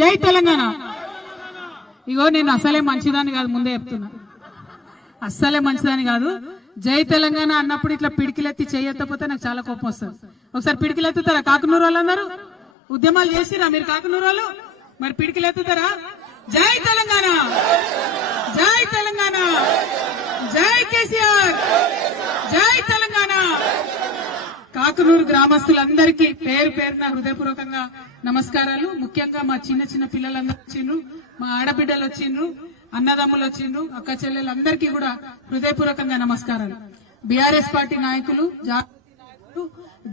జై తెలంగాణ. ఇగో నేను అసలే మంచిదాన్ని కాదు, ముందే చెప్తున్నా, అస్సలే మంచిదాన్ని కాదు. జై తెలంగాణ అన్నప్పుడు ఇట్లా పిడికిలెత్తి చేయకపోతే నాకు చాలా కోపం వస్తుంది. ఒకసారి పిడికిలెత్తుతారా కాకునూరు వాళ్ళందరూ? ఉద్యమాలు చేసిరా మీరు కాకునూరు వాళ్ళు? మరి పిడికిలెత్తుతారా? జై తెలంగాణ, జై తెలంగాణ, జై కేసీఆర్, జై తెలంగాణ. కాకునూరు గ్రామస్తులందరికీ పేరు పేరున హృదయపూర్వకంగా నమస్కారాలు. ముఖ్యంగా మా చిన్న చిన్న పిల్లలందరూ వచ్చిండ్రు, మా ఆడబిడ్డలు వచ్చిండ్రు, అన్నదమ్ములు వచ్చిండ్రు, అక్క చెల్లెలందరికీ కూడా హృదయపూర్వకంగా నమస్కారాలు. బీఆర్ఎస్ పార్టీ నాయకులు,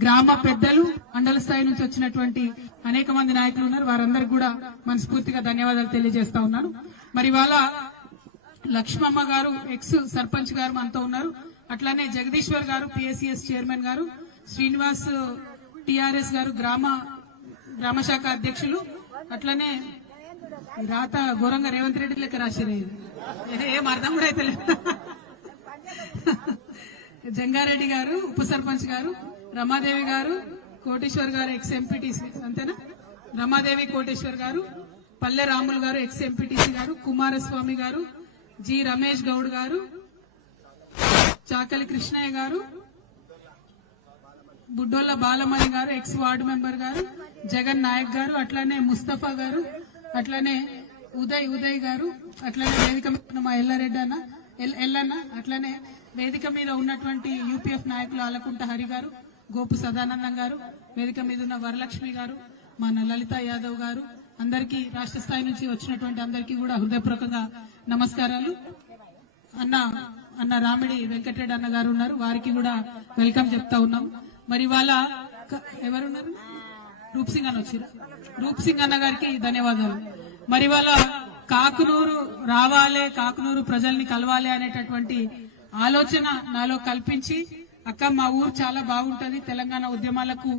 గ్రామ పెద్దలు, మండల స్థాయి నుంచి వచ్చినటువంటి అనేక మంది నాయకులు ఉన్నారు. వారందరికీ కూడా మనస్ఫూర్తిగా ధన్యవాదాలు తెలియజేస్తా ఉన్నాను. మరి వాళ్ళ లక్ష్మమ్మ గారు ఎక్స్ సర్పంచ్ గారు మనతో ఉన్నారు. అట్లానే జగదీశ్వర్ గారు పిఎస్సిఎస్ చైర్మన్ గారు, శ్రీనివాస్ టిఆర్ఎస్ గారు గ్రామ శాఖ అధ్యక్షులు, అట్లనే రాత ఘోరంగా రేవంత్ రెడ్డి లెక్క రాసిరే, ఏం అర్థం కూడా అయితే లేదు. జంగారెడ్డి గారు ఉప సర్పంచ్ గారు, రమాదేవి గారు, కోటేశ్వర్ గారు ఎక్స్ ఎంపీటీసీ, అంతేనా? రమాదేవి కోటేశ్వర్ గారు, పల్లె రాములు గారు ఎక్స్ ఎంపీటీసీ గారు, కుమారస్వామి గారు, జి రమేష్ గౌడ్ గారు, చాకలి కృష్ణయ్య గారు, బుడ్డోళ్ల బాలమణి గారు ఎక్స్ వార్డు మెంబర్ గారు, జగన్ నాయక్ గారు, అట్లానే ముస్తఫా గారు, అట్లానే ఉదయ్ గారు, అట్లానే వేదిక మీద మా ఎల్లారెడ్డి అన్న ఎల్లన్న, అట్లానే వేదిక మీద ఉన్నటువంటి యూపీఎఫ్ నాయకులు ఆలకుంట హరి గారు, గోపు సదానందం గారు, వేదిక మీద ఉన్న వరలక్ష్మి గారు, మన లలిత యాదవ్ గారు, అందరికీ రాష్ట్ర స్థాయి నుంచి వచ్చినటువంటి అందరికీ కూడా హృదయపూర్వకంగా నమస్కారాలు. అన్న రామిడి వెంకటరెడ్డి అన్న గారు ఉన్నారు, వారికి కూడా వెల్కమ్ చెప్తా ఉన్నాం. మరి వాళ్ళ ఎవరున్నారు? రూప్ సింగ్ అన్న వచ్చారు, రూప్ సింగ్ అన్న గారికి ధన్యవాదాలు. మరి వాళ్ళ కాకునూరు రావాలి, కాకునూరు ప్రజల్ని కలవాలి అనేటటువంటి ఆలోచన నాలో కల్పించి, అక్క మా ఊరు చాలా బాగుంటది, తెలంగాణ ఉద్యమాలకు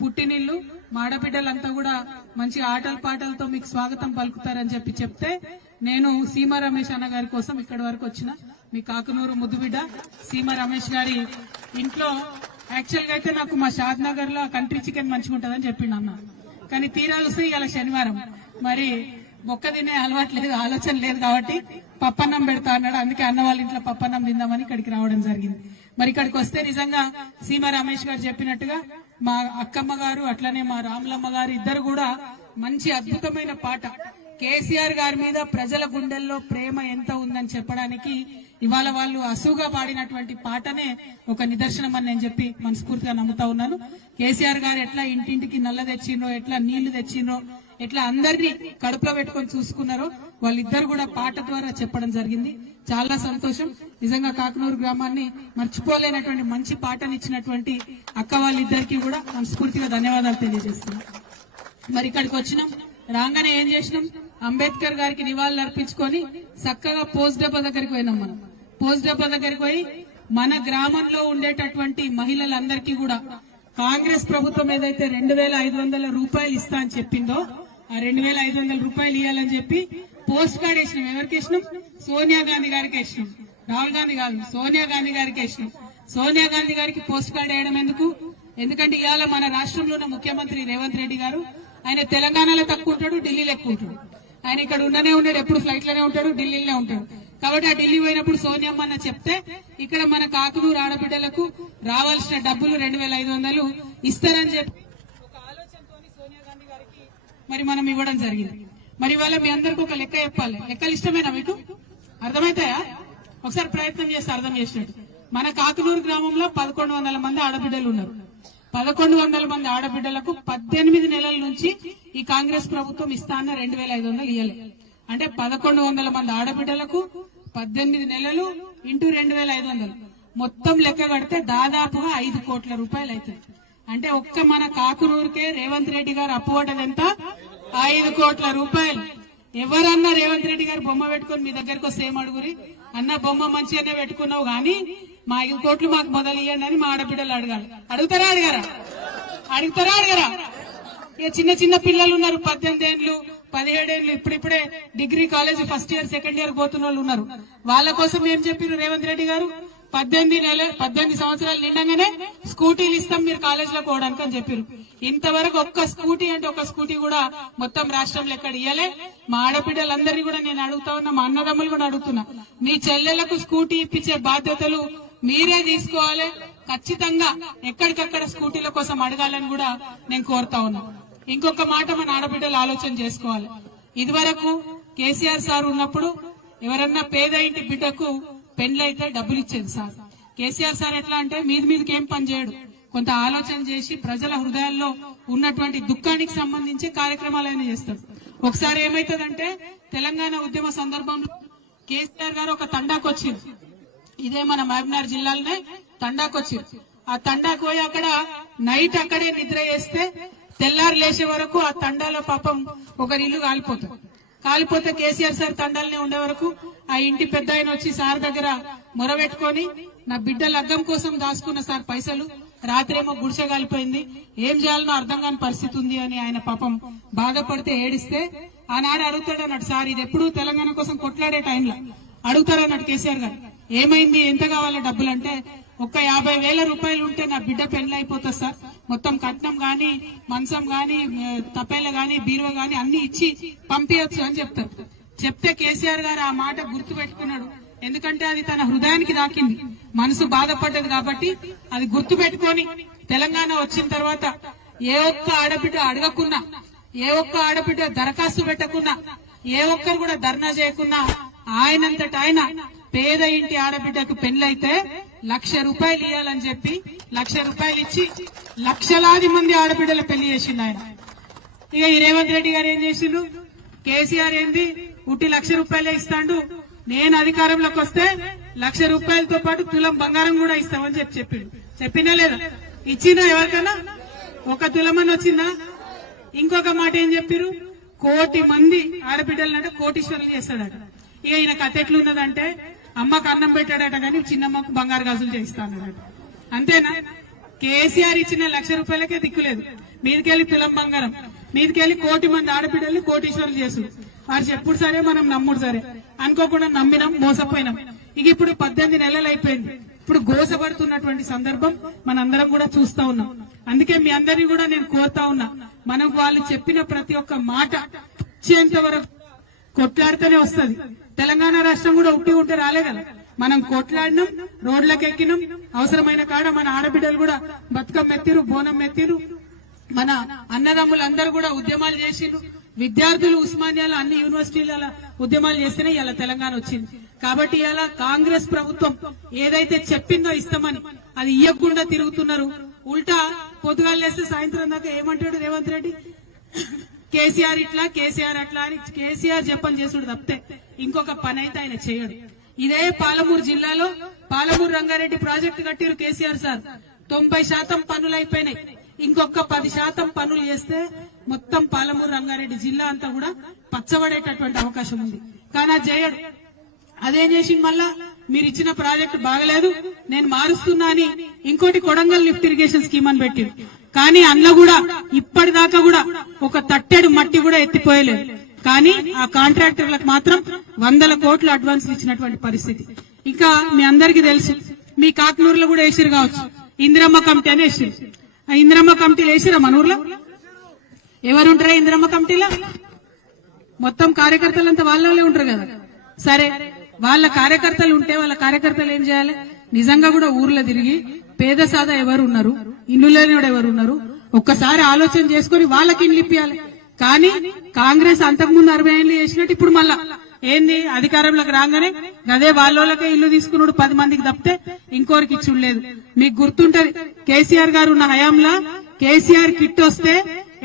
పుట్టినిల్లు, మా ఆడబిడ్డలంతా కూడా మంచి ఆటల పాటలతో మీకు స్వాగతం పలుకుతారని చెప్తే నేను సీమ రమేష్ అన్న గారి కోసం ఇక్కడి వరకు వచ్చిన. మీ కాకునూరు ముద్దుబిడ్డ సీమ రమేష్ గారి ఇంట్లో యాక్చువల్ గా అయితే నాకు మా షాద్ నగర్ లో కంట్రీ చికెన్ మంచిగా ఉంటదని చెప్పిండు అన్న, కానీ తీరాలు వస్తే ఇలా శనివారం మరి మొక్క తినే అలవాటు లేదు, ఆలోచన లేదు కాబట్టి పప్పన్నం పెడతా అన్నాడు. అందుకే అన్న వాళ్ళ ఇంట్లో పప్పన్నం తిందామని ఇక్కడికి రావడం జరిగింది. మరి ఇక్కడికి వస్తే నిజంగా సీమ రమేష్ గారు చెప్పినట్టుగా మా అక్కమ్మ గారు, అట్లనే మా రాములమ్మ గారు ఇద్దరు కూడా మంచి అద్భుతమైన పాట, కేసీఆర్ గారి మీద ప్రజల గుండెల్లో ప్రేమ ఎంత ఉందని చెప్పడానికి ఇవాళ వాళ్ళు అసువుగా పాడినటువంటి పాటనే ఒక నిదర్శనం అని నేను చెప్పి మనస్ఫూర్తిగా నమ్ముతా ఉన్నాను. కేసీఆర్ గారు ఎట్లా ఇంటింటికి నల్ల తెచ్చిండ్రో, ఎట్లా నీళ్లు తెచ్చిండ్రో, ఎట్లా అందరినీ కడుపులో పెట్టుకొని చూసుకున్నారో వాళ్ళిద్దరు కూడా పాట ద్వారా చెప్పడం జరిగింది. చాలా సంతోషం. నిజంగా కాకునూరు గ్రామాన్ని మర్చిపోలేనటువంటి మంచి పాటనిచ్చినటువంటి అక్క వాళ్ళిద్దరికి కూడా మనస్ఫూర్తిగా ధన్యవాదాలు తెలియజేస్తున్నాం. మరి ఇక్కడికి వచ్చినాం, రాగానే ఏం చేసినాం, అంబేద్కర్ గారికి నివాళులు అర్పించుకొని చక్కగా పోస్ట్ డబ్బా దగ్గరికి పోయినాం. మనం పోస్ట్ డబ్బా దగ్గరికి పోయి మన గ్రామంలో ఉండేటటువంటి మహిళలందరికీ కూడా కాంగ్రెస్ ప్రభుత్వం ఏదైతే 2,500 రూపాయలు ఇస్తా అని చెప్పిందో ఆ 2,500 రూపాయలు ఇవ్వాలని చెప్పి పోస్ట్ కార్డ్ వేసినాం. ఎవరికి వేసినాం? సోనియా గాంధీ గారికి వేసినాం. రాహుల్ గాంధీ కాదు, సోనియా గాంధీ గారికి వేసినాం. సోనియా గాంధీ గారికి పోస్ట్ కార్డ్ వేయడం ఎందుకు? ఎందుకంటే ఇవాళ మన రాష్ట్రంలో ఉన్న ముఖ్యమంత్రి రేవంత్ రెడ్డి గారు, ఆయన తెలంగాణలో తక్కువ ఉంటాడు, ఢిల్లీలో ఎక్కువ ఉంటాడు. ఆయన ఇక్కడ ఉండనే ఉన్నాడు, ఎప్పుడు ఫ్లైట్ లోనే ఉంటాడు, ఢిల్లీలోనే ఉంటాడు. కాబట్టి ఆ ఢిల్లీ పోయినప్పుడు సోనియమ్మ అన్న చెప్తే ఇక్కడ మన కాకునూరు ఆడబిడ్డలకు రావాల్సిన డబ్బులు 2,500 ఇస్తారని చెప్పి ఒక ఆలోచనతో సోనియా గాంధీ గారికి మరి మనం ఇవ్వడం జరిగింది. మరి ఇవాళ మీ అందరికి ఒక లెక్క చెప్పాలి. లెక్కలు ఇష్టమేనా మీకు? అర్థమవుతాయా? ఒకసారి ప్రయత్నం చేస్తే అర్థం చేసినట్టు. మన కాకునూరు గ్రామంలో 1,100 మంది ఆడబిడ్డలు ఉన్నారు. 1,100 మంది ఆడబిడ్డలకు 18 నెలల నుంచి ఈ కాంగ్రెస్ ప్రభుత్వం ఇస్తా అన్న 2,500 ఇయ్యలే. అంటే 1,100 మంది ఆడబిడ్డలకు 18 నెలలు ఇంటూ 2,500 మొత్తం లెక్క కడితే దాదాపుగా 5 కోట్ల రూపాయలు అవుతుంది. అంటే ఒక్క మన కాకునూరుకే రేవంత్ రెడ్డి గారు అప్పువడ్డది ఎంత? 5 కోట్ల రూపాయలు. ఎవరన్నా రేవంత్ రెడ్డి గారు బొమ్మ పెట్టుకుని మీ దగ్గరకు వస్తే ఏం అడుగురి, అన్న బొమ్మ మంచిగానే పెట్టుకున్నావు గానీ మా 5 కోట్లు మాకు మొదలు ఇవ్వండి అని మా ఆడబిడ్డలు అడగాలి. అడుగుతారా అడగరా? అడుగుతారా అడగరా? ఇక చిన్న చిన్న పిల్లలు ఉన్నారు, 18 ఏళ్ళు 17 ఏళ్ళు, ఇప్పుడిప్పుడే degree college first year second year పోతున్న వాళ్ళు ఉన్నారు. వాళ్ళ కోసం ఏం చెప్పారు రేవంత్ రెడ్డి గారు? 18 సంవత్సరాలు నిండగానే స్కూటీలు ఇస్తాం మీరు కాలేజీలో పోవడానికి అని చెప్పారు. ఇంతవరకు ఒక్క స్కూటీ అంటే ఒక్క స్కూటీ కూడా మొత్తం రాష్ట్రంలో ఎక్కడ ఇయ్యలే. మా ఆడపిల్లలందరినీ కూడా నేను అడుగుతా ఉన్నా, మా అన్నదమ్ములు కూడా అడుగుతున్నా, మీ చెల్లెలకు స్కూటీ ఇప్పించే బాధ్యతలు మీరే తీసుకోవాలి. ఖచ్చితంగా ఎక్కడికక్కడ స్కూటీల కోసం అడగాలని కూడా నేను కోరుతా ఉన్నా. ఇంకొక మాట మన ఆడబిడ్డలు ఆలోచన చేసుకోవాలి. ఇదివరకు కేసీఆర్ సార్ ఉన్నప్పుడు ఎవరన్నా పేద ఇంటి బిడ్డకు పెండ్లైతే డబ్బులు ఇచ్చేది సార్. కేసీఆర్ సార్ ఎట్లా అంటే మీదికి ఏం పని చేయడు, కొంత ఆలోచన చేసి ప్రజల హృదయాల్లో ఉన్నటువంటి దుఃఖానికి సంబంధించి కార్యక్రమాలైనా చేస్తాడు. ఒకసారి ఏమైతుందంటే తెలంగాణ ఉద్యమ సందర్భంలో కేసీఆర్ గారు ఒక తండాకొచ్చింది, ఇదే మన మహబూబ్నగర్ జిల్లాలోనే తండాకొచ్చింది. ఆ తండాకు పోయి అక్కడ నైట్ అక్కడే నిద్ర చేస్తే తెల్లారు లేచే వరకు ఆ తండాలో పాపం ఒకరి ఇల్లు కాలిపోతే కేసీఆర్ సార్ తండాలనే ఉండే వరకు ఆ ఇంటి పెద్ద ఆయన వచ్చి సార్ దగ్గర మొరబెట్టుకొని, నా బిడ్డ లగ్గం కోసం దాచుకున్న సార్ పైసలు, రాత్రేమో గుడిసె కాలిపోయింది, ఏం చేయాలనో అర్థం కాని పరిస్థితి ఉంది అని ఆయన పాపం బాధపడితే ఏడిస్తే ఆనాడు అడుగుతాడన్నాడు సార్, ఇది ఎప్పుడు తెలంగాణ కోసం కొట్లాడే టైంలో అడుగుతారన్నాడు కేసీఆర్ గారు, ఏమైంది ఎంత కావాలా డబ్బులు అంటే, ఒక్క 50,000 రూపాయలు ఉంటే నా బిడ్డ పెళ్లి అయిపోతుంది సార్, మొత్తం కట్నం గాని మంచం గాని తపేల గాని బీరువా గాని అన్ని ఇచ్చి పంపించచ్చు అని చెప్తారు. చెప్తే కేసీఆర్ గారు ఆ మాట గుర్తు పెట్టుకున్నాడు. ఎందుకంటే అది తన హృదయానికి దాకింది, మనసు బాధపడ్డది కాబట్టి అది గుర్తు పెట్టుకొని తెలంగాణ వచ్చిన తర్వాత ఏ ఒక్క ఆడబిడ్డ అడగకున్నా, ఏ ఒక్క ఆడబిడ్డ దరఖాస్తు పెట్టకున్నా, ఏ ఒక్కరు కూడా ధర్నా చేయకున్నా ఆయనంతట ఆయన పేద ఇంటి ఆడబిడ్డకు పెళ్లైతే 1,00,000 రూపాయలు ఇవ్వాలని చెప్పి 1,00,000 రూపాయలు ఇచ్చి లక్షలాది మంది ఆడబిడ్డల పెళ్లి చేసిండు ఆయన. ఇక ఈ రేవంత్ రెడ్డి గారు ఏం చేసిండు, కేసీఆర్ ఏంది ఉట్టి 1,00,000 రూపాయలే ఇస్తాడు, నేను అధికారంలోకి వస్తే 1,00,000 రూపాయలతో పాటు తులం బంగారం కూడా ఇస్తామని చెప్పిండు. చెప్పినా లేదా? ఇచ్చినా ఎవరికైనా ఒక తులమని వచ్చిందా? ఇంకొక మాట ఏం చెప్పారు, 1,00,00,000 మంది ఆడబిడ్డలంటే కోటీశ్వరులు చేస్తాడట. ఇక ఈయన కథ ఎట్లున్నదంటే, అమ్మకు అన్నం పెట్టాడట కానీ చిన్నమ్మకు బంగారు గాజులు చేయిస్తాడట. అంతేనా? కేసీఆర్ ఇచ్చిన 1,00,000 రూపాయలకే దిక్కులేదు, మీదికెళ్లి తులం బంగారం, మీదికెళ్లి 1,00,00,000 మంది ఆడబిడ్డల్ని కోటీశ్వరులు చేసుడు. వారు చెప్పుడు సరే మనం నమ్ముడు సరే అనుకోకుండా నమ్మినాం, మోసపోయినాం. ఇక ఇప్పుడు 18 నెలలు అయిపోయింది, ఇప్పుడు గోసపడుతున్నటువంటి సందర్భం మనందరం కూడా చూస్తా ఉన్నాం. అందుకే మీ అందరినీ కూడా నేను కోరుతా ఉన్నా, మనకు వాళ్ళు చెప్పిన ప్రతి ఒక్క మాట వచ్చేంత వరకు కొట్లాడితేనే వస్తుంది. తెలంగాణ రాష్ట్రం కూడా ఉట్టి ఉంటే రాలే కదా, మనం కొట్లాడినాం, రోడ్లకు ఎక్కినాం, అవసరమైన కాడ మన ఆడబిడ్డలు కూడా బతుకమ్మ ఎత్తిరు, బోనం ఎత్తిరు, మన అన్నదమ్ములందరూ కూడా ఉద్యమాలు చేసిండ్రు, విద్యార్థులు ఉస్మానియాలో అన్ని యూనివర్సిటీల ఉద్యమాలు చేస్తేనే ఇలా తెలంగాణ వచ్చింది. కాబట్టి ఇలా కాంగ్రెస్ ప్రభుత్వం ఏదైతే చెప్పిందో ఇస్తామని అది ఇయ్యకుండా తిరుగుతున్నారు. ఉల్టా పొద్దుగాలు లేస్తే సాయంత్రం దాకా ఏమంటాడు రేవంత్ రెడ్డి, కేసీఆర్ ఇట్లా కేసీఆర్ అట్లా అని కేసీఆర్ చెప్పని చేసుడు తప్పితే ఇంకొక పని అయితే ఆయన చేయడు. ఇదే పాలమూరు జిల్లాలో పాలమూరు రంగారెడ్డి ప్రాజెక్టు కట్టిరు కేసీఆర్ సార్, 90% పనులు అయిపోయినాయి. ఇంకొక 10% పనులు చేస్తే మొత్తం పాలమూరు రంగారెడ్డి జిల్లా అంతా కూడా పచ్చబడేటటువంటి అవకాశం ఉంది. కానీ అది చేయడు. అదేం చేసింది, మళ్ళా మీరు ఇచ్చిన ప్రాజెక్టు బాగలేదు నేను మారుస్తున్నా అని ఇంకోటి కొడంగల్ లిఫ్ట్ ఇరిగేషన్ స్కీమ్ అని పెట్టింది. కానీ అందులో కూడా ఇప్పటిదాకా కూడా ఒక తట్టెడు మట్టి కూడా ఎత్తిపోయలేదు. కానీ ఆ కాంట్రాక్టర్లకు మాత్రం 100 కోట్లు అడ్వాన్స్ ఇచ్చినటువంటి పరిస్థితి. ఇంకా మీ అందరికీ తెలుసు, మీ కాకనూరులో కూడా వేసిరు కావచ్చు, ఇందిరమ్మ కమిటీ అని వేసిరు. ఆ ఇందిరమ్మ కమిటీలు వేసిరా మన ఊర్లో? ఎవరుంటారా ఇందిరమ్మ కమిటీలో? మొత్తం కార్యకర్తలంతా వాళ్ళే ఉంటారు కదా. సరే, వాళ్ళ కార్యకర్తలు ఉంటే వాళ్ళ కార్యకర్తలు ఏం చేయాలి, నిజంగా కూడా ఊర్లో తిరిగి పేద సాదా ఎవరు ఉన్నారు, ఇల్లు లేనివాడు ఎవరు ఉన్నారు, ఒక్కసారి ఆలోచన చేసుకుని వాళ్ళకి ఇల్లు ఇప్పియాలి. కానీ కాంగ్రెస్ అంతకుముందు 60 ఏళ్ళు చేసినట్టు ఇప్పుడు మళ్ళా ఏంది, అధికారంలోకి రాగానే అదే వాళ్ళకే ఇల్లు తీసుకున్నాడు 10 మందికి తప్పితే ఇంకోరికి ఇచ్చులేదు. మీకు గుర్తుంటది, కేసీఆర్ గారు ఉన్న హయాంలో కేసీఆర్ కిట్ వస్తే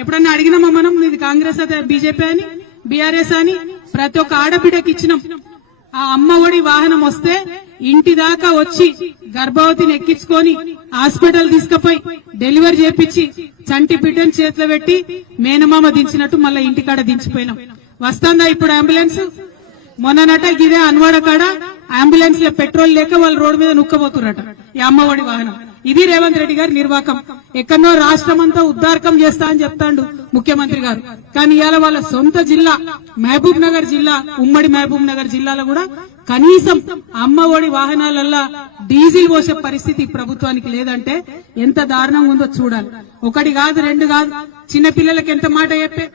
ఎప్పుడన్నా అడిగినామా మనం, ఇది కాంగ్రెస్ అయితే బీజేపీ అని బీఆర్ఎస్ అని? ప్రతి ఒక్క ఆడబిడ్డకి ఇచ్చినాం. ఆ అమ్మ ఒడి వాహనం వస్తే ఇంటి దాకా వచ్చి గర్భవతిని ఎక్కించుకొని హాస్పిటల్ తీసుకుపోయి డెలివరీ చేపించి చంటి బిడ్డని చేతిలో పెట్టి మేనమామ దించినట్టు మళ్ళా ఇంటికాడ దించిపోయినాం. వస్తుందా ఇప్పుడు అంబులెన్స్? మొన్ననట ఇదే అన్వాడ కాడ అంబులెన్స్ లో పెట్రోల్ లేక వాళ్ళు రోడ్డు మీద నుక్కబోతురట ఈ అమ్మ ఒడి వాహనం. ఇది రేవంత్ రెడ్డి గారి నిర్వాకం. ఎక్కడో రాష్ట్రం అంతా ఉద్దారకం చేస్తా అని చెప్తాడు ముఖ్యమంత్రి గారు, కానీ ఇవాళ వాళ్ళ సొంత జిల్లా మహబూబ్ నగర్ జిల్లా, ఉమ్మడి మహబూబ్ నగర్ జిల్లాలో కూడా కనీసం అమ్మ ఒడి వాహనాలల్లా డీజిల్ పోసే పరిస్థితి ప్రభుత్వానికి లేదంటే ఎంత దారుణంగా ఉందో చూడాలి. ఒకటి కాదు, రెండు కాదు, చిన్న పిల్లలకి ఎంత మాట చెప్పే,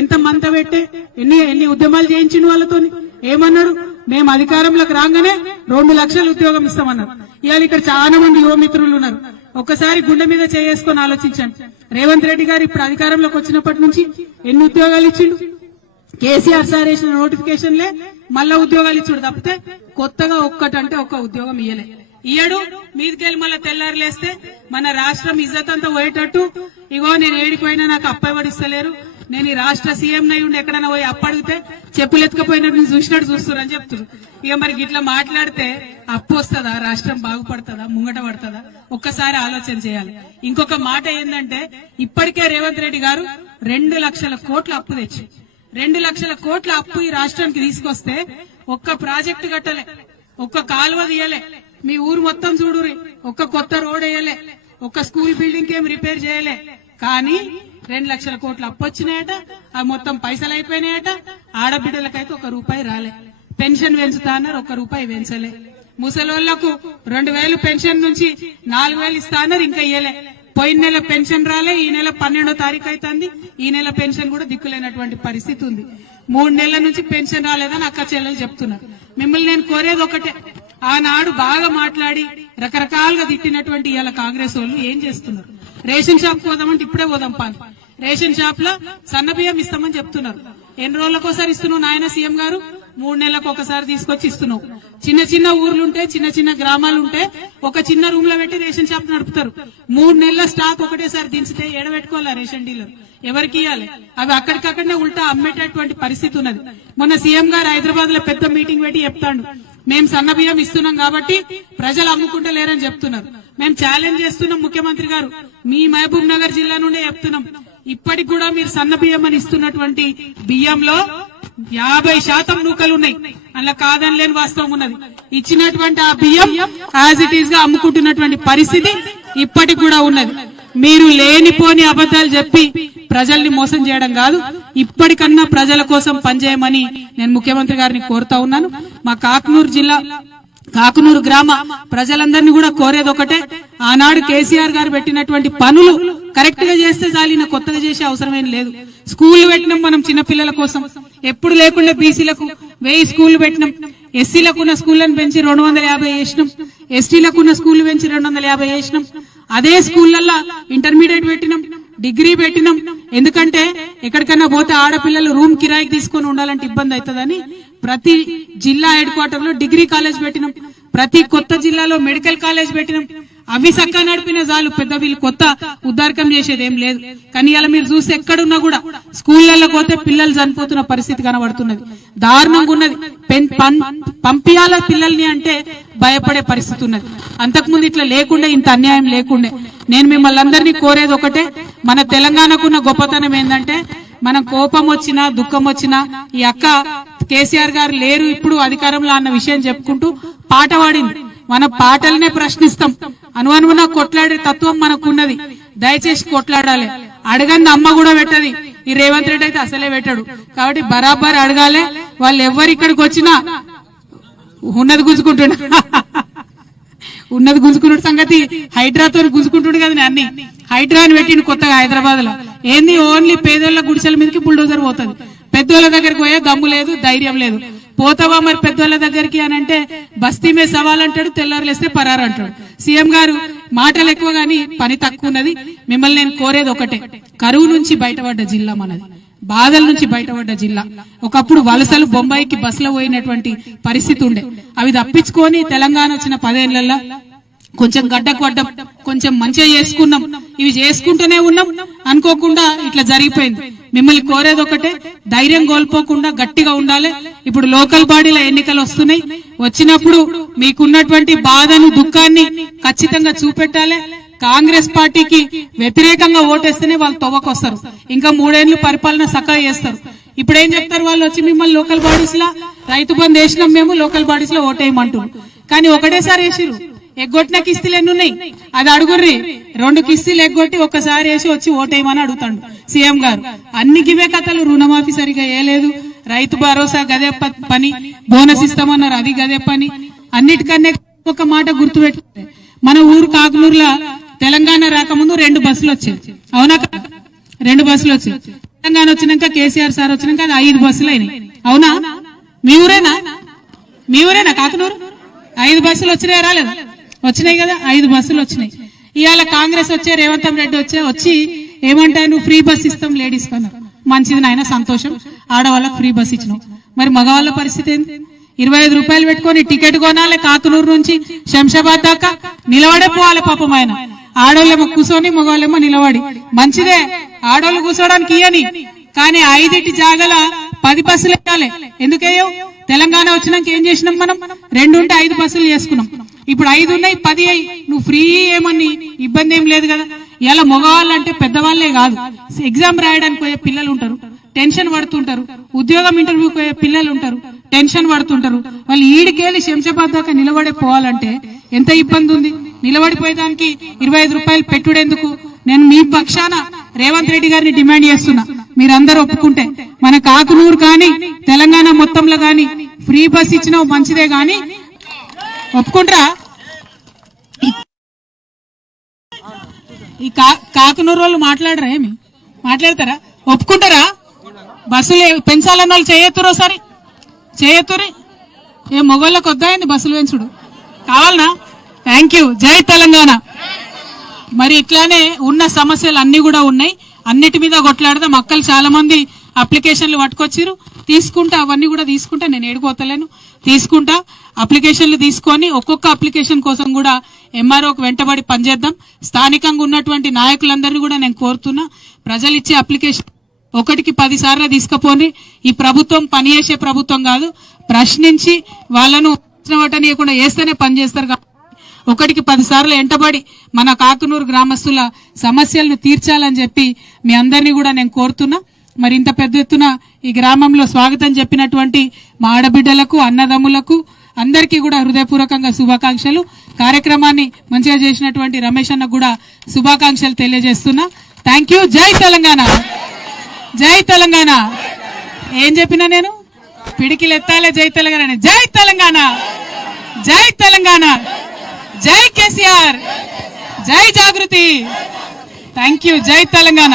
ఎంత మంత పెట్టే, ఎన్ని ఉద్యమాలు చేయించిన వాళ్ళతోని ఏమన్నారు, మేము అధికారంలోకి రాగానే 2 లక్షల ఉద్యోగం ఇస్తామన్నారు. ఇవాళ ఇక్కడ చాలా మంది యువ మిత్రులు ఉన్నారు. ఒక్కసారి గుండె మీద చేసుకొని ఆలోచించండి. రేవంత్ రెడ్డి గారు ఇప్పుడు అధికారంలోకి వచ్చినప్పటి నుంచి ఎన్ని ఉద్యోగాలు ఇచ్చిండు? కేసీఆర్ సార్ వేసిన నోటిఫికేషన్లే మళ్ళా ఉద్యోగాలు ఇచ్చుడు తప్పితే కొత్తగా ఒక్కటంటే ఒక్క ఉద్యోగం ఇయ్యడు. మీదికెళ్ళి మళ్ళా తెల్లారులేస్తే మన రాష్ట్రం ఇజ్జత్ అంతా పోయేటట్టు, ఇగో నేను ఏడిపోయినా నాకు అప్పబడిస్తలేరు, నేను ఈ రాష్ట్ర సీఎం నై ఉండి ఎక్కడైనా పోయి అప్పడిగితే చెప్పులు ఎత్తుకపోయినట్టు చూసినట్టు చూస్తున్నారు అని చెప్తున్నారు. ఇక మరి ఇట్లా మాట్లాడితే అప్పు వస్తుందా, రాష్ట్రం బాగుపడుతుందా, ముంగట పడుతుందా? ఒక్కసారి ఆలోచన చేయాలి. ఇంకొక మాట ఏంటంటే, ఇప్పటికే రేవంత్ రెడ్డి గారు 2 లక్షల కోట్ల అప్పు తెచ్చి 2 లక్షల కోట్ల అప్పు ఈ రాష్ట్రానికి తీసుకొస్తే ఒక్క ప్రాజెక్టు కట్టలే, ఒక్క కాలువ తీయలే, మీ ఊరు మొత్తం చూడురి, ఒక్క కొత్త రోడ్ వేయలే, ఒక్క స్కూల్ బిల్డింగ్ ఏం రిపేర్ చేయలే. కానీ 2 లక్షల కోట్ల అప్పు వచ్చినాయట, ఆ మొత్తం పైసలు అయిపోయినాయట. ఆడబిడ్డలకైతే 1 రూపాయి రాలే. పెన్షన్ పెంచుతా అన్నారు, 1 రూపాయి పెంచలే. ముసలోళ్లకు 2000 పెన్షన్ నుంచి 4000 ఇస్తా అన్నారు, ఇంకా ఇయ్యలే. పోయిన నెల పెన్షన్ రాలే, ఈ నెల 12వ తారీఖు అవుతుంది, ఈ నెల పెన్షన్ కూడా దిక్కులేనటువంటి పరిస్థితి ఉంది. 3 నెలల నుంచి పెన్షన్ రాలేదని అక్క చెల్లెలు చెప్తున్నారు. మిమ్మల్ని నేను కోరేది ఒకటే, ఆనాడు బాగా మాట్లాడి రకరకాలుగా తిట్టినటువంటి ఇవాళ కాంగ్రెస్ వాళ్ళు ఏం చేస్తున్నారు? రేషన్ షాప్ పోదామంటే ఇప్పుడే పోదాం పాన్, రేషన్ షాప్ లో సన్న బియ్యం ఇస్తామని చెప్తున్నారు. ఎన్ని రోజులకోసారి ఇస్తున్నావు నాయన సీఎం గారు? 3 నెలలకు ఒకసారి తీసుకొచ్చి ఇస్తున్నావు. చిన్న చిన్న ఊర్లుంటే, చిన్న చిన్న గ్రామాలుంటే ఒక చిన్న రూమ్ లో పెట్టి రేషన్ షాప్ నడుపుతారు. 3 నెలల స్టాక్ ఒకటేసారి దించితే ఏడబెట్టుకోవాలా రేషన్ డీలర్? ఎవరికి ఇవ్వాలి? అవి అక్కడికక్కడనే ఉల్టా అమ్మేటటువంటి పరిస్థితి ఉన్నది. మొన్న సీఎం గారు హైదరాబాద్ లో పెద్ద మీటింగ్ పెట్టి చెప్తాడు, మేము సన్న బియ్యం ఇస్తున్నాం కాబట్టి ప్రజలు అమ్ముకుంటలేరని చెప్తున్నారు. మేము ఛాలెంజ్ చేస్తున్నాం ముఖ్యమంత్రి గారు, మీ మహబూబ్ నగర్ జిల్లా నుండే చెప్తున్నాం, ఇప్పటికి కూడా మీరు సన్న బియ్యం అని ఇస్తున్నటువంటి బియ్యంలో 50% నూకలున్నాయి. అలా కాదని లేని వాస్తవం ఉన్నది. ఇచ్చినటువంటి ఆ బియ్యం యాజ్ ఇట్ ఈస్ గా అమ్ముకుంటున్నటువంటి పరిస్థితి ఇప్పటికి కూడా ఉన్నది. మీరు లేనిపోని అబద్దాలు చెప్పి ప్రజల్ని మోసం చేయడం కాదు, ఇప్పటికన్నా ప్రజల కోసం పనిచేయమని నేను ముఖ్యమంత్రి గారిని కోరుతా ఉన్నాను. మా కాకునూరు జిల్లా కాకునూరు గ్రామ ప్రజలందరినీ కూడా కోరేది ఒకటే, ఆనాడు కేసీఆర్ గారు పెట్టినటువంటి పనులు కరెక్ట్ గా చేస్తే చాలిన, కొత్తగా చేసే అవసరమేం లేదు. స్కూల్ పెట్టినాం మనం చిన్నపిల్లల కోసం, ఎప్పుడు లేకుండా బీసీలకు 1000 స్కూళ్లు పెట్టినాం, ఎస్సీలకు ఉన్న స్కూళ్లను పెంచి 250 చేసినాం, ఎస్టీలకు ఉన్న స్కూళ్లు పెంచి 250 చేసినాం. అదే స్కూళ్లల్లో ఇంటర్మీడియట్ పెట్టినాం, డిగ్రీ పెట్టినాం. ఎందుకంటే ఎక్కడికన్నా పోతే ఆడపిల్లలు రూమ్ కిరాయికి తీసుకొని ఉండాలంటే ఇబ్బంది అవుతుందని ప్రతి జిల్లా హెడ్ క్వార్టర్ లో డిగ్రీ కాలేజ్ పెట్టినాం, ప్రతి కొత్త జిల్లాలో మెడికల్ కాలేజ్ పెట్టినాం. అవి చక్కగా నడిపిన చాలు, పెద్ద వీళ్ళు కొత్త ఉద్దారకం చేసేది ఏం లేదు. కానీ ఇలా మీరు చూస్తే ఎక్కడున్నా కూడా స్కూళ్లలో పోతే పిల్లలు చనిపోతున్న పరిస్థితి కనబడుతున్నది, దారుణంగా ఉన్నది. పంపియాల పిల్లల్ని అంటే భయపడే పరిస్థితి ఉన్నది. అంతకుముందు ఇట్లా లేకుండే, ఇంత అన్యాయం లేకుండే. నేను మిమ్మల్ని అందరినీ కోరేది ఒకటే, మన తెలంగాణకున్న గొప్పతనం ఏంటంటే, మనం కోపం వచ్చినా దుఃఖం వచ్చినా ఈ అక్క కేసీఆర్ గారు లేరు ఇప్పుడు అధికారంలో అన్న విషయం చెప్పుకుంటూ పాట పాడింది. మన పాటలనే ప్రశ్నిస్తాం, అనువనువున కొట్లాడే తత్వం మనకున్నది. దయచేసి కొట్లాడాలి. అడగంది అమ్మ కూడా పెట్టది, ఈ రేవంత్ రెడ్డి అయితే అసలే పెట్టాడు. కాబట్టి బరాబర్ అడగాలి. వాళ్ళు ఎవరు ఇక్కడికి వచ్చినా ఉన్నది గుంజుకున్న సంగతి హైడ్రాతో గుంజుకుంటుండే కదా. అన్ని హైడ్రా అని పెట్టిండు కొత్తగా హైదరాబాద్ లో. ఏంది ఓన్లీ పేదోళ్ల గుడిసెల మీదకి బుల్డోజర్ పోతుంది, పెద్దోళ్ల దగ్గరికి పోయే దమ్ము లేదు, ధైర్యం లేదు. పోతావా మరి పెద్దోళ్ల దగ్గరికి అని అంటే బస్తీ మీద సవాల్ అంటాడు, తెల్లారులేస్తే పరారు అంటాడు. సీఎం గారు మాటలు ఎక్కువ గానీ పని తక్కువ ఉన్నది. మిమ్మల్ని నేను కోరేది ఒకటే, కరువు నుంచి బయటపడ్డ జిల్లా మనది, బాధల నుంచి బయటపడ్డ జిల్లా. ఒకప్పుడు వలసలు బొంబాయికి బస్సులో పోయినటువంటి పరిస్థితి ఉండే, అవి తప్పించుకొని తెలంగాణ వచ్చిన 10 ఏళ్లలో కొంచెం గడ్డకు పడ్డం, కొంచెం మంచిగా చేసుకున్నాం. ఇవి చేసుకుంటూనే ఉన్నాం, అనుకోకుండా ఇట్లా జరిగిపోయింది. మిమ్మల్ని కోరేది ఒకటే, ధైర్యం కోల్పోకుండా గట్టిగా ఉండాలి. ఇప్పుడు లోకల్ బాడీల ఎన్నికలు వస్తున్నాయి, వచ్చినప్పుడు మీకున్నటువంటి బాధను దుఃఖాన్ని ఖచ్చితంగా చూపెట్టాలి. కాంగ్రెస్ పార్టీకి వ్యతిరేకంగా ఓటేస్తేనే వాళ్ళు తవ్వకొస్తారు, ఇంకా 3 ఏళ్లు పరిపాలన చక్కగా చేస్తారు. ఇప్పుడు ఏం చెప్తారు వాళ్ళు వచ్చి, మిమ్మల్ని లోకల్ బాడీస్ లా రైతు బంధు వేసినాం మేము, లోకల్ బాడీస్ లో ఓటేయమంటారు. కానీ ఒకటేసారి వేసిరు, ఎగ్గొట్టిన కిస్తీలు ఎన్ని ఉన్నాయి అది అడుగుర్రి. 2 కిస్తీలు ఎగ్గొట్టి ఒక్కసారి వేసి వచ్చి ఓటేయమని అడుగుతాడు సీఎం గారు. అన్ని గివే కథలు. రుణమాఫీ సరిగా వేయలేదు, రైతు భరోసా గదే పని, బోనస్ ఇస్తామన్నారు అది గదే పని. అన్నిటికన్నా ఒక మాట గుర్తుపెట్టుకుంటే మన ఊరు కాకునూరులో తెలంగాణ రాకముందు 2 బస్సులు వచ్చాయి. అవునా? 2 బస్సులు వచ్చాయి. తెలంగాణ వచ్చినాక కేసీఆర్ సార్ వచ్చినాక అది 5 బస్సులు అయినాయి. అవునా? మీ ఊరేనా కాకునూరు? 5 బస్సులు వచ్చినాయి రాలేదా? వచ్చినాయి కదా, 5 బస్సులు వచ్చినాయి. ఇవాళ కాంగ్రెస్ వచ్చే రేవంత్ రెడ్డి వచ్చి ఏమంటారు, నువ్వు ఫ్రీ బస్ ఇస్తాం లేడీస్ కన్నా. మంచిది నాయన, సంతోషం, ఆడవాళ్ళకి ఫ్రీ బస్ ఇచ్చినావు. మరి మగవాళ్ళ పరిస్థితి ఏంది? 25 రూపాయలు పెట్టుకొని టికెట్ కొనాలి, కాకునూరు నుంచి శంషాబాద్ దాకా నిలబడే పోవాలి పాపం ఆయన. ఆడోళ్ళేమో కూర్చొని మగవాళ్ళేమో నిలబడి. మంచిదే, ఆడోళ్ళు కూర్చోడానికి ఇయ్యని, కానీ 5 జాగల 10 బస్సులు ఎక్కాలి. ఎందుకయ్యో? తెలంగాణ వచ్చినాక ఏం చేసినాం మనం? 2 ఉంటే 5 బస్సులు చేసుకున్నాం. ఇప్పుడు 5 ఉన్నాయి, 10 అయ్యి. నువ్వు ఫ్రీ ఏమని ఇబ్బంది ఏం లేదు కదా. ఇలా మగవాళ్ళు అంటే పెద్దవాళ్లే కాదు, ఎగ్జామ్ రాయడానికి పోయే పిల్లలు ఉంటారు, టెన్షన్ పడుతుంటారు. ఉద్యోగం ఇంటర్వ్యూకి పోయే పిల్లలు ఉంటారు, టెన్షన్ పడుతుంటారు. వాళ్ళు ఈడికెళ్ళి శంషాబాద్ దాకా నిలబడే పోవాలంటే ఎంత ఇబ్బంది ఉంది. నిలబడిపోయేదానికి 25 రూపాయలు పెట్టుడెందుకు? నేను మీ పక్షాన రేవంత్ రెడ్డి గారిని డిమాండ్ చేస్తున్నా, మీరందరూ ఒప్పుకుంటే మన కాకునూరు కానీ తెలంగాణ మొత్తంలో కానీ ఫ్రీ బస్ ఇచ్చిన మంచిదే, గాని ఒప్పుకుంటారా? ఈ కాకునూరు వాళ్ళు మాట్లాడరా? ఏమి మాట్లాడతారా? ఒప్పుకుంటారా? బస్సులు పెంచాలన్న వాళ్ళు చేయొత్తురు, ఒకసారి చేయొత్తురి. ఏ మొగోళ్ళకి వద్దాయండి బస్సులు పెంచుడు? కావాలనా? Thank you. జై తెలంగాణ. మరి ఇట్లానే ఉన్న సమస్యలు అన్ని కూడా ఉన్నాయి, అన్నిటి మీద కొట్లాడదాం. అక్కలు చాలా మంది అప్లికేషన్లు పట్టుకొచ్చిరు, తీసుకుంటా, అవన్నీ కూడా తీసుకుంటా. నేను ఏడుకోతలేను, తీసుకుంటా. అప్లికేషన్లు తీసుకొని ఒక్కొక్క అప్లికేషన్ కోసం కూడా ఎంఆర్ఓకి వెంటబడి పనిచేద్దాం. స్థానికంగా ఉన్నటువంటి నాయకులందరినీ కూడా నేను కోరుతున్నా, ప్రజలు ఇచ్చే అప్లికేషన్ 1కి 10 సార్లు తీసుకుపోని. ఈ ప్రభుత్వం పనిచేసే ప్రభుత్వం కాదు, ప్రశ్నించి వాళ్ళను ఓటనీయకుండా వేస్తేనే పనిచేస్తారు. 1కి 10 సార్లు వెంటబడి మన కాకునూరు గ్రామస్తుల సమస్యలను తీర్చాలని చెప్పి మీ అందరినీ కూడా నేను కోరుతున్నా. మరి ఇంత పెద్ద ఎత్తున ఈ గ్రామంలో స్వాగతం చెప్పినటువంటి మా ఆడబిడ్డలకు, అన్నదమ్ములకు అందరికీ కూడా హృదయపూర్వకంగా శుభాకాంక్షలు. కార్యక్రమాన్ని మంచిగా చేసినటువంటి రమేష్ అన్నకు కూడా శుభాకాంక్షలు తెలియజేస్తున్నా. Thank you. జై తెలంగాణ, జై తెలంగాణ. ఏం చెప్పినా నేను? పిడికిలు ఎత్తాలే జై తెలంగాణ. జై తెలంగాణ, జై తెలంగాణ, జై కేసీఆర్, జై జాగృతి. Thank you. జై తెలంగాణ.